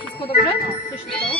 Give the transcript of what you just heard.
Wszystko dobrze? Co się stało?